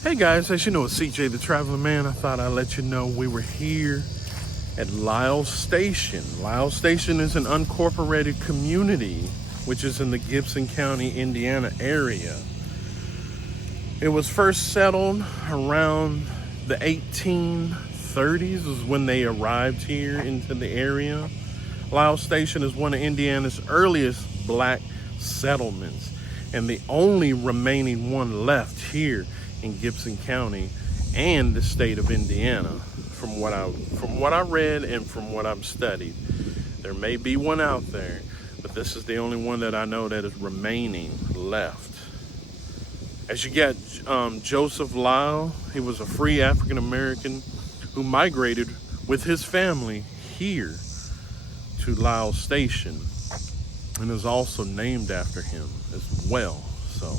Hey guys, as you know, it's CJ the Traveling Man. I thought I'd let you know we were here at Lyles Station. Lyles Station is an unincorporated community which is in the Gibson County, Indiana area. It was first settled around the 1830s is when they arrived here into the area. Lyles Station is one of Indiana's earliest black settlements and the only remaining one left here in Gibson County and the state of Indiana. From what I read and from what I've studied, there may be one out there, but this is the only one that I know that is remaining left. As you get Joseph Lyles, he was a free African American who migrated with his family here to Lyles Station and is also named after him as well. So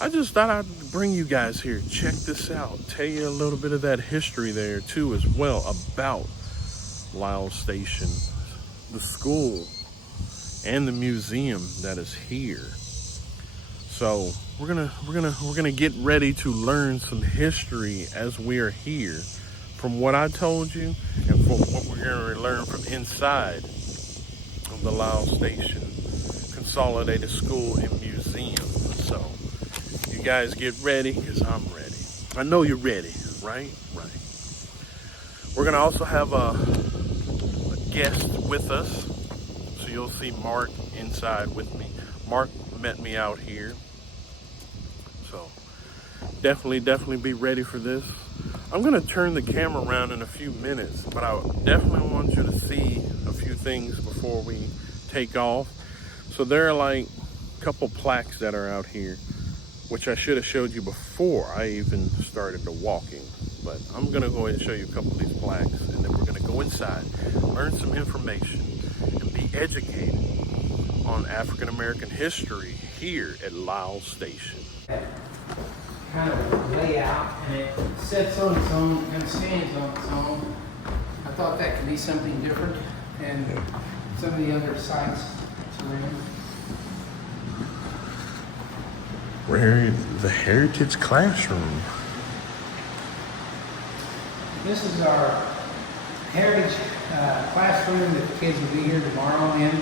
I just thought I'd bring you guys here, check this out, tell you a little bit of that history there too as well about Lyles Station, the school, and the museum that is here. So we're gonna get ready to learn some history as we are here, from what I told you and from what we're gonna learn from inside of the Lyles Station Consolidated School and Museum. So you guys get ready, because I'm ready. I know you're ready, right? Right. We're gonna also have a guest with us. So you'll see Mark inside with me. Mark met me out here. So definitely be ready for this. I'm gonna turn the camera around in a few minutes, but I definitely want you to see a few things before we take off. So there are like a couple plaques that are out here, which I should have showed you before I even started the walking. But I'm gonna go ahead and show you a couple of these plaques, and then we're gonna go inside, learn some information, and be educated on African American history here at Lyles Station. Kind of layout, and it sits on its own and stands on its own. I thought that could be something different than some of the other sites around. We're the Heritage Classroom. This is our Heritage classroom that the kids will be here tomorrow in.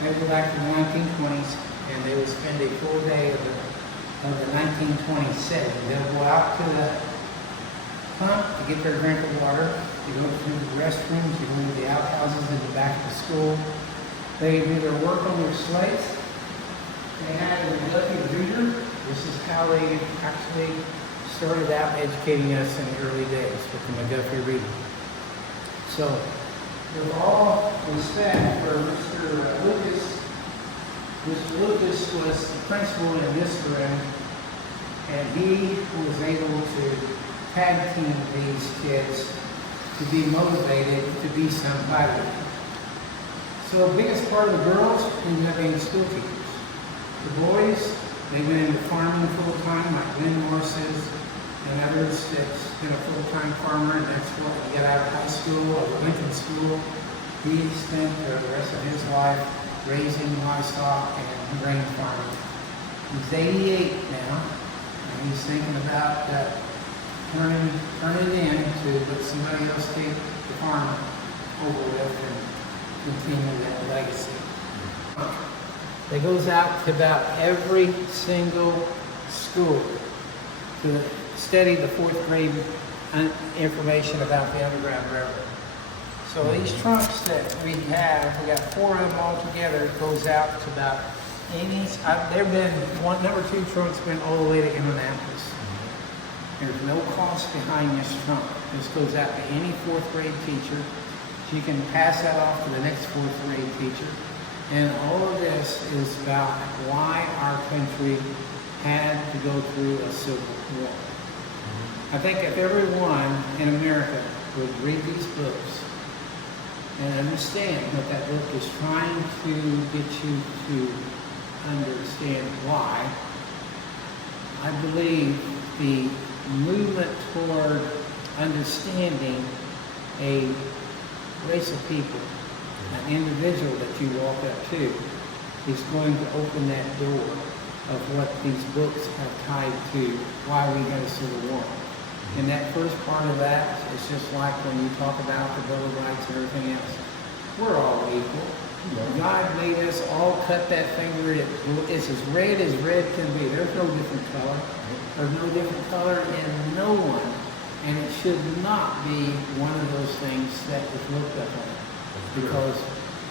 They go back to the 1920s, and they will spend a full day of the 1927. They'll go out to the pump to get their drink of water. You go through the restrooms, you go into the outhouses in the back of the school. They do their work on their slates. They had an inductive reader. This is how they actually started out educating us in the early days with the McGuffey reader. So, with all respect for Mr. Lucas, Mr. Lucas was the principal in this room, and he was able to tag team these kids to be motivated to be somebody. So the biggest part of the girls ended up being school teachers. The boys, they went into farming full-time, like Glenn Morris is, and others that's been a full-time farmer, and that's what he got out of high school or Lincoln School. He spent the rest of his life raising livestock and grain farming. He's 88 now, and he's thinking about turning in to let somebody else take the farm over with and continue that legacy. That goes out to about every single school to study the 4th grade information about the Underground Railroad. So these trunks that we have, we got 4 of them all together. It goes out to about 80. There have been number 2 trunks been all the way to Indianapolis. There's no cost behind this trunk. This goes out to any 4th grade teacher. You can pass that off to the next 4th grade teacher. And all of this is about why our country had to go through a civil war. I think if everyone in America would read these books and understand what that book is trying to get you to understand why, I believe the movement toward understanding a race of people, an individual that you walk up to, is going to open that door of what these books are tied to, why we had a Civil War. And that first part of that is just like when you talk about the Bill of Rights and everything else. We're all equal. God made us all cut that finger. It's as red can be. There's no different color. There's no different color in no one. And it should not be one of those things that is looked up on. Because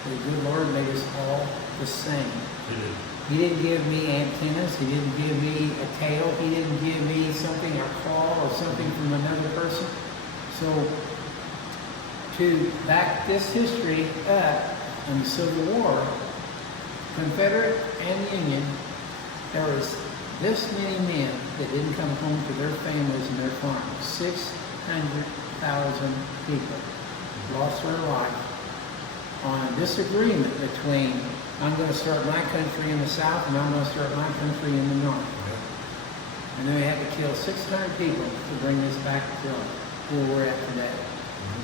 the good Lord made us all the same. He didn't give me antennas. He didn't give me a tail. He didn't give me something, a claw or something from another person. So to back this history up in the Civil War, Confederate and Union, there was this many men that didn't come home to their families and their farms. 600,000 people lost their life on a disagreement between, I'm going to start my country in the South and I'm going to start my country in the North. And then we had to kill 600 people to bring this back to where we're at today.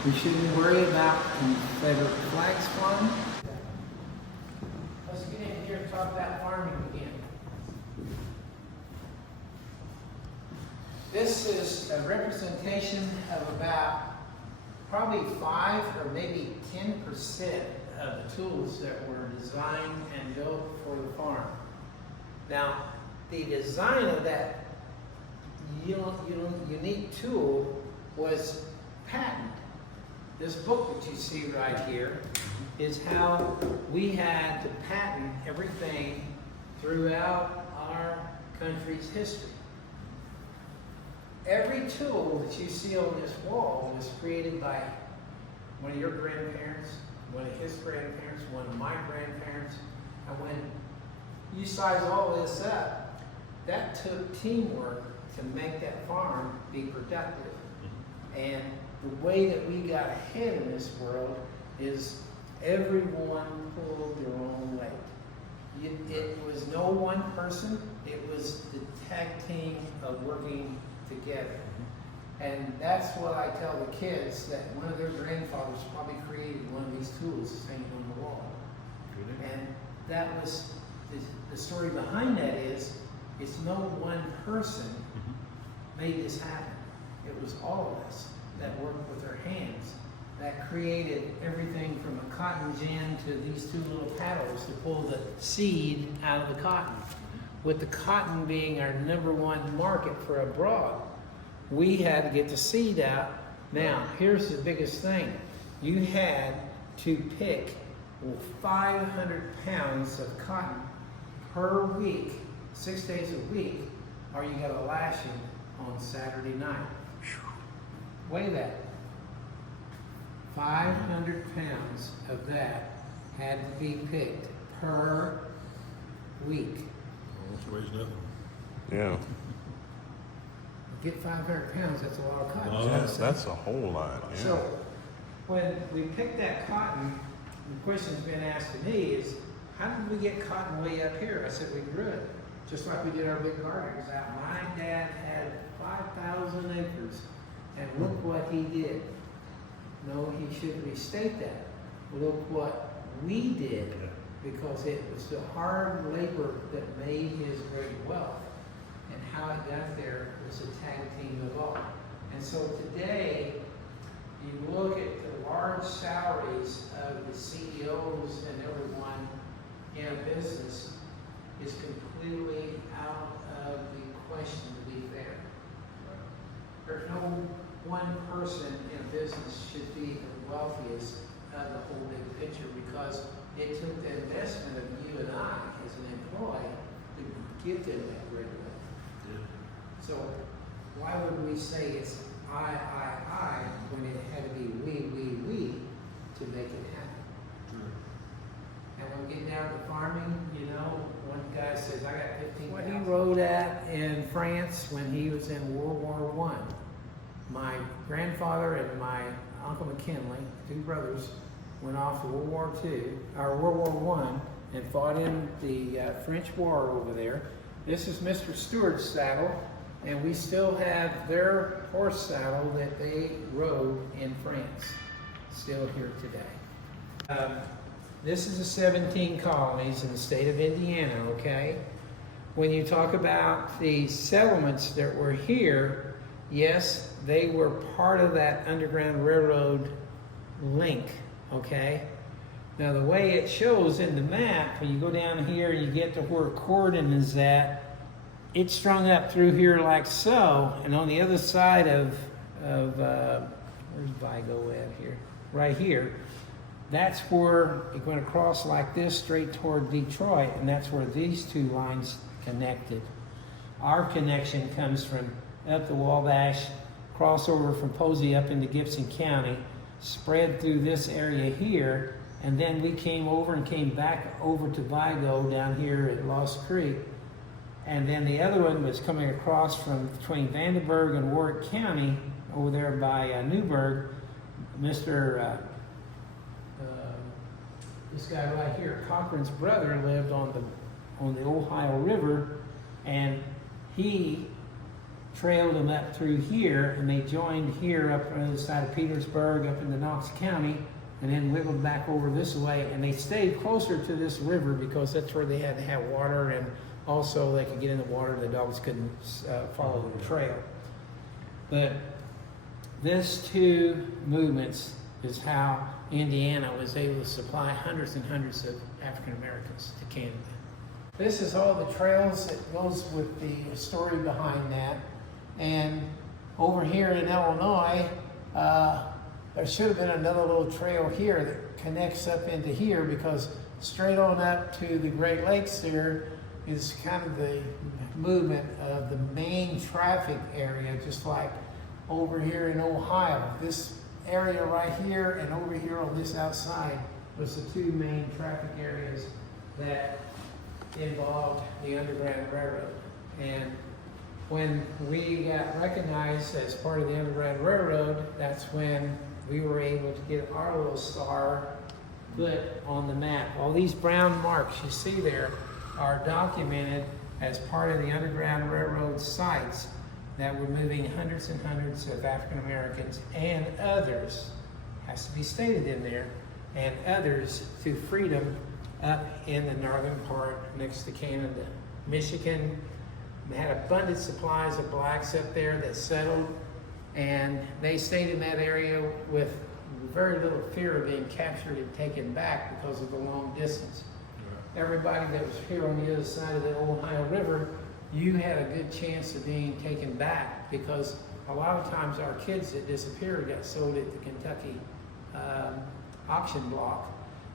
We shouldn't worry about Confederate flags flying. Let's get in here and talk about farming again. This is a representation of about probably 5 or maybe 10% of the tools that were designed and built for the farm. Now, the design of that unique tool was patented. This book that you see right here is how we had to patent everything throughout our country's history. Every tool that you see on this wall was created by one of your grandparents, one of his grandparents, one of my grandparents. And when you size all this up, that took teamwork to make that farm be productive. And the way that we got ahead in this world is everyone pulled their own weight. It was no one person, it was the tag team of working together. And that's what I tell the kids, that one of their grandfathers probably created one of these tools hanging on the wall. And that was, the story behind that is, it's no one person made this happen. It was all of us that worked with our hands that created everything from a cotton gin to these 2 little paddles to pull the seed out of the cotton. With the cotton being our #1 market for abroad, we had to get the seed out. Now, here's the biggest thing. You had to pick 500 pounds of cotton per week, 6 days a week, or you got a lashing on Saturday night. Weigh that. 500 pounds of that had to be picked per week. Almost weighs nothing. Yeah. Get 500 pounds, that's a lot of cotton. Yes, that's a whole lot. Yeah. So when we picked that cotton, the question's been asked to me is, how did we get cotton way up here? I said, we grew it. Just like we did our big gardens out. My dad had 5,000 acres, and look what he did. No, he shouldn't restate that. Look what we did, because it was the hard labor that made his great wealth. And how it got there was a tag team of all. And so today, you look at the large salaries of the CEOs and everyone in a business is completely out of the question, to be fair. There's no one person in a business should be the wealthiest of the whole big picture, because it took the investment of you and I as an employee to give them that great wealth. So why would we say it's I when it had to be we to make it happen? And when we get down to farming, you know, one guy says, I got 15,000. What he rode at in France when he was in World War I. My grandfather and my Uncle McKinley, 2 brothers, went off to World War I and fought in the French War over there. This is Mr. Stewart's saddle, and we still have their horse saddle that they rode in France, still here today. This is the 17 colonies in the state of Indiana, okay? when you talk about the settlements that were here, yes, they were part of that Underground Railroad link, okay? Now the way it shows in the map, when you go down here, you get to where Corydon is at, it's strung up through here like so, and on the other side of where's Vigo at here? Right here. That's where you're going to cross like this straight toward Detroit, and that's where these two lines connected. Our connection comes from up the Wabash, crossover from Posey up into Gibson County, spread through this area here, and then we came over and came back over to Vigo down here at Lost Creek. And then the other one was coming across from between Vandenberg and Warwick County over there by Newburgh. This guy right here, Cochran's brother, lived on the Ohio River, and he trailed them up through here, and they joined here up on the other side of Petersburg, up into Knox County, and then wiggled back over this way, and they stayed closer to this river because that's where they had to have water, and also they could get in the water and the dogs couldn't follow the trail. But this two movements is how Indiana was able to supply hundreds and hundreds of African Americans to Canada. This is all the trails that goes with the story behind that. And over here in Illinois, there should have been another little trail here that connects up into here, because straight on up to the Great Lakes there is kind of the movement of the main traffic area, just like over here in Ohio. This area right here and over here on this outside was the two main traffic areas that involved the Underground Railroad. And when we got recognized as part of the Underground Railroad, that's when we were able to get our little star put on the map. All these brown marks you see there are documented as part of the Underground Railroad sites that were moving hundreds and hundreds of African Americans and others, has to be stated in there, and others to freedom up in the northern part next to Canada. Michigan had abundant supplies of blacks up there that settled, and they stayed in that area with very little fear of being captured and taken back because of the long distance. Everybody that was here on the other side of the Ohio River, you had a good chance of being taken back, because a lot of times our kids that disappeared got sold at the Kentucky auction block,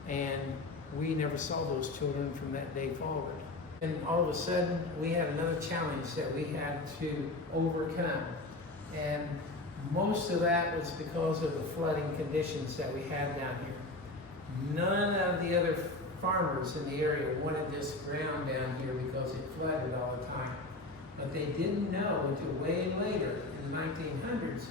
and we never saw those children from that day forward. And all of a sudden, we had another challenge that we had to overcome. And most of that was because of the flooding conditions that we had down here. None of the other farmers in the area wanted this ground down here because it flooded all the time. But they didn't know until way later, in the 1900s,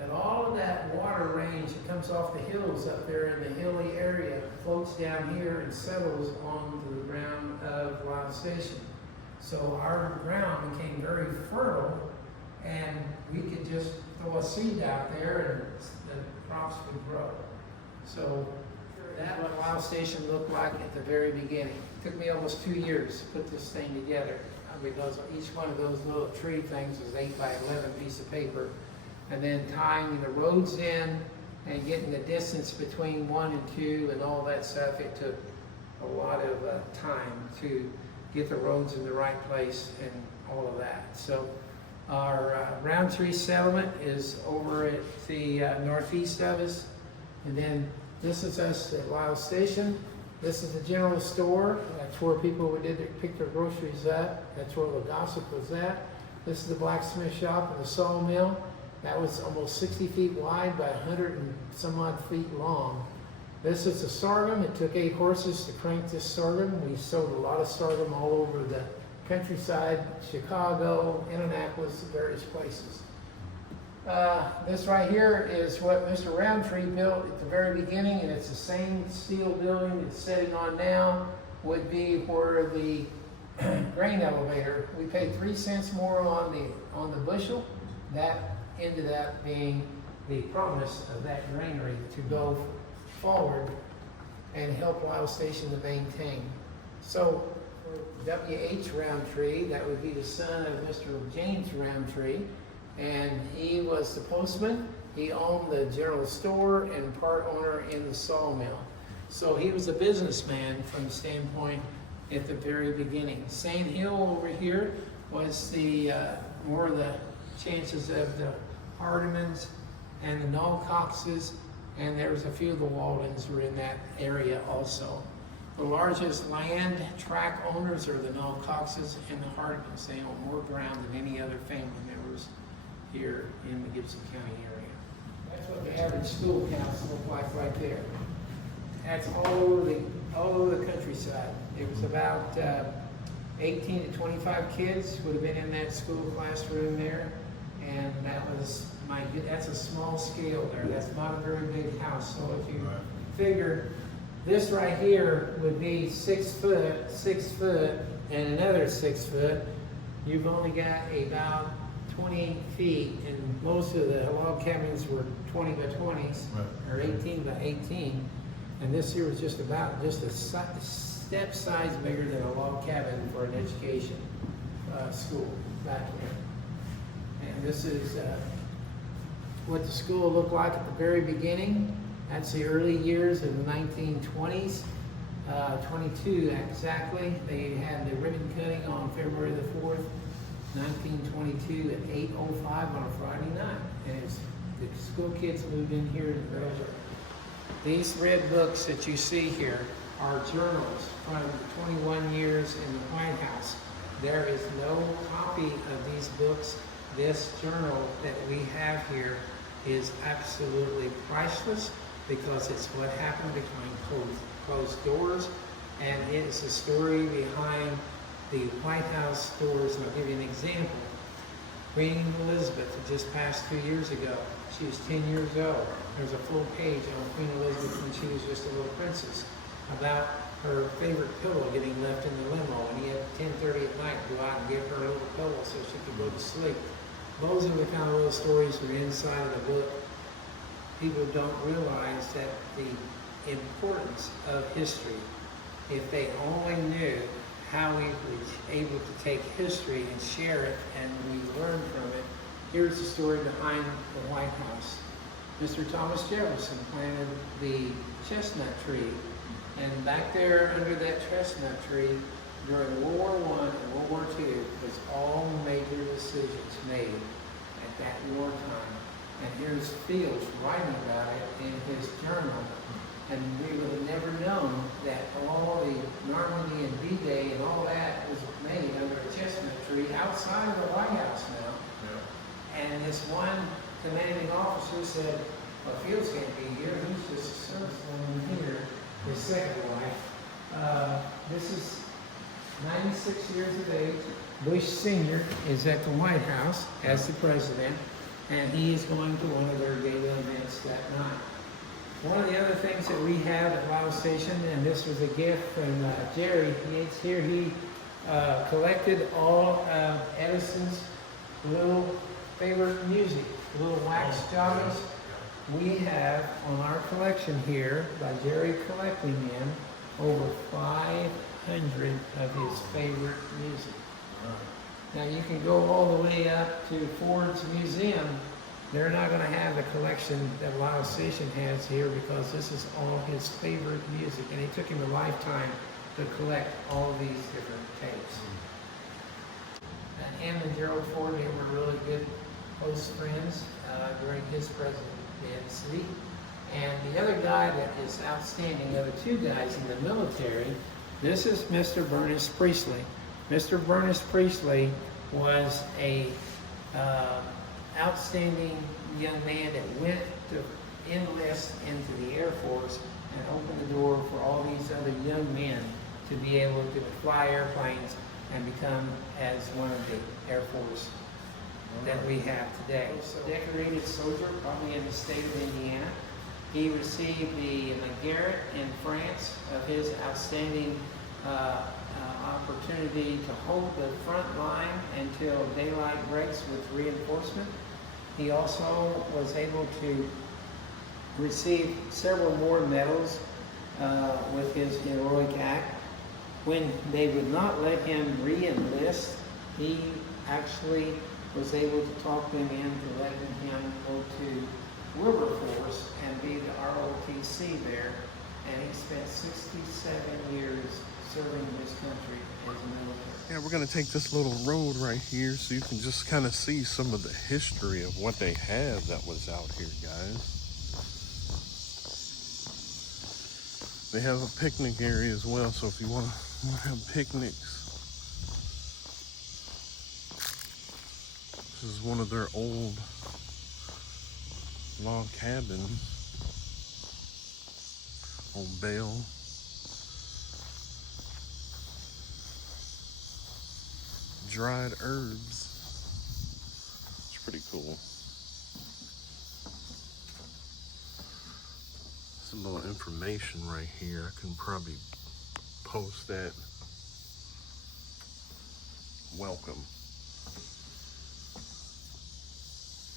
that all of that water range that comes off the hills up there in the hilly area floats down here and settles onto the ground of Lyles Station. So our ground became very fertile, and we could just throw a seed out there and the crops would grow. So that's what Lyles Station looked like at the very beginning. It took me almost 2 years to put this thing together, because each one of those little tree things was 8 by 11 piece of paper. And then tying the roads in and getting the distance between 1 and 2 and all that stuff, it took a lot of time to get the roads in the right place and all of that. So our Roundtree settlement is over at the northeast of us. And then this is us at Lyles Station. This is the general store. That's where people pick their groceries up. That's where the gossip was at. This is the blacksmith shop and the sawmill. That was almost 60 feet wide by 100 and some odd feet long. This is the sorghum. It took 8 horses to crank this sorghum. We sold a lot of sorghum all over the countryside, Chicago, Indianapolis, various places. This right here is what Mr. Roundtree built at the very beginning, and it's the same steel building it's sitting on now, would be where the grain elevator. We paid 3 cents more on the bushel. That ended up being the promise of that granary to go forward and help Lyles Station to maintain. So W.H. Roundtree, that would be the son of Mr. James Roundtree, and he was the postman. He owned the general store and part owner in the sawmill. So he was a businessman from the standpoint at the very beginning. Sand Hill over here was the more of the chances of the Hardimans and the Nallcoxes, and there was a few of the Waldens were in that area also. The largest land tract owners are the Nallcoxes and the Hardimans. They own more ground than any other family members here in the Gibson County area. That's what the average school counts look like right there. That's all over the countryside. It was about 18 to 25 kids would have been in that school classroom there, and that's a small scale there. That's not a very big house. So if you figure this right here would be 6 foot, and another 6 foot, you've only got about 20 feet, and most of the log cabins were 20 by 20s, or 18 by 18. And this here was just a step size bigger than a log cabin for an education school back there. And this is what the school looked like at the very beginning. That's the early years of the 1920s, 22 exactly. They had the ribbon cutting on February the 4th, 1922 at 8:05 on a Friday night. And the school kids moved in here to the village. These red books that you see here are journals from 21 years in the White House. There is no copy of these books. This journal that we have here is absolutely priceless because it's what happened behind closed doors, and it is the story behind the White House doors. And I'll give you an example. Queen Elizabeth just passed 2 years ago. She was 10 years old. There's a full page on Queen Elizabeth when she was just a little princess about her favorite pillow getting left in the limo, and he had 10:30 at night go out and give her a little pillow so she could go to sleep. Those are the kind of little stories that are inside of the book. People don't realize that the importance of history, if they only knew how we were able to take history and share it and we learn from it. Here's the story behind the White House. Mr. Thomas Jefferson planted the chestnut tree, and back there under that chestnut tree during World War I and World War II was all major decisions made at that wartime. And here's Fields writing about it in his journal. And we would have never known that all the Normandy and D-Day and all that was made under a chestnut tree outside of the White House now. Yeah. And this one commanding officer said, well, Fields can't be here. He's just a serviceman here, his second wife. This is 96 years of age. Bush Sr. is at the White House as the president, and he is going to one of their gala events that night. One of the other things that we have at Lyles Station, and this was a gift from Jerry, he's here, he collected all Edison's little favorite music, little wax joggers. We have on our collection here, by Jerry collecting them, over 500 of his favorite music. Now you can go all the way up to Ford's Museum. They're not going to have the collection that Lyles Station has here because this is all his favorite music, and it took him a lifetime to collect all these different tapes. And him and Gerald Ford, they were really good close friends during his presidency. And the other guy that is outstanding, the other two guys in the military, this is Mr. Bernice Priestley. Mr. Bernice Priestley was a outstanding young man that went to enlist into the Air Force and opened the door for all these other young men to be able to fly airplanes and become as one of the Air Force that we have today. So, decorated soldier, probably in the state of Indiana. He received the migrated in France of his outstanding opportunity to hold the front line until daylight breaks with reinforcement. He also was able to receive several more medals with his heroic act. when they would not let him re-enlist, he actually was able to talk them into letting him go to Wilberforce and be the ROTC there. And he spent 67 years serving his country as a military. Yeah, we're gonna take this little road right here so you can just kind of see some of the history of what they have that was out here, guys. They have a picnic area as well, so if you want to have picnics, this is one of their old log cabins, old bale. Dried herbs. It's pretty cool. Some little information right here. I can probably post that. Welcome.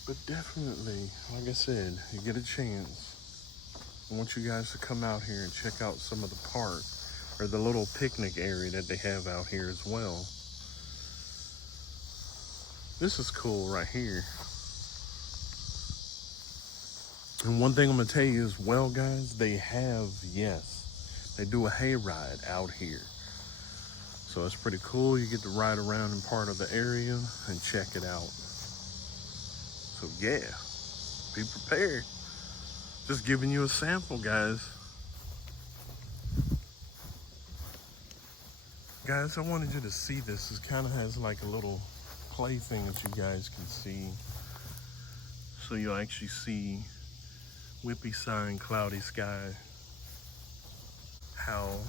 But definitely, like I said, you get a chance, I want you guys to come out here and check out some of the park or the little picnic area that they have out here as well. This is cool right here. And one thing I'm gonna tell you as well, guys, they do a hayride out here. So it's pretty cool. You get to ride around in part of the area and check it out. So yeah, be prepared. Just giving you a sample, guys. Guys, I wanted you to see this. It kind of has like a little plaything that you guys can see. So you'll actually see whippy sign, cloudy sky. Hell,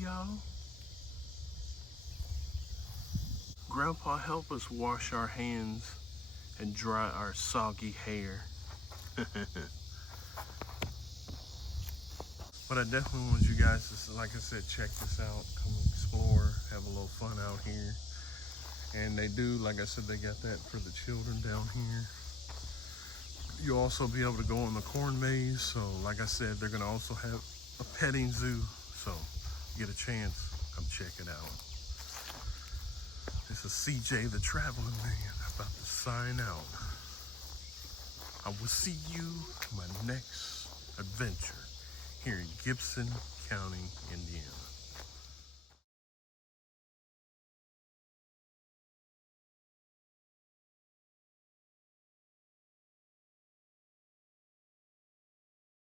y'all. Grandpa, help us wash our hands and dry our soggy hair. But I definitely want you guys to, like I said, check this out. Come explore, have a little fun out here. And they do, like I said, they got that for the children down here. You'll also be able to go on the corn maze. So like I said, they're gonna also have a petting zoo. So get a chance, come check it out. This is CJ the Traveling Man about to sign out. I will see you in my next adventure here in Gibson County, Indiana.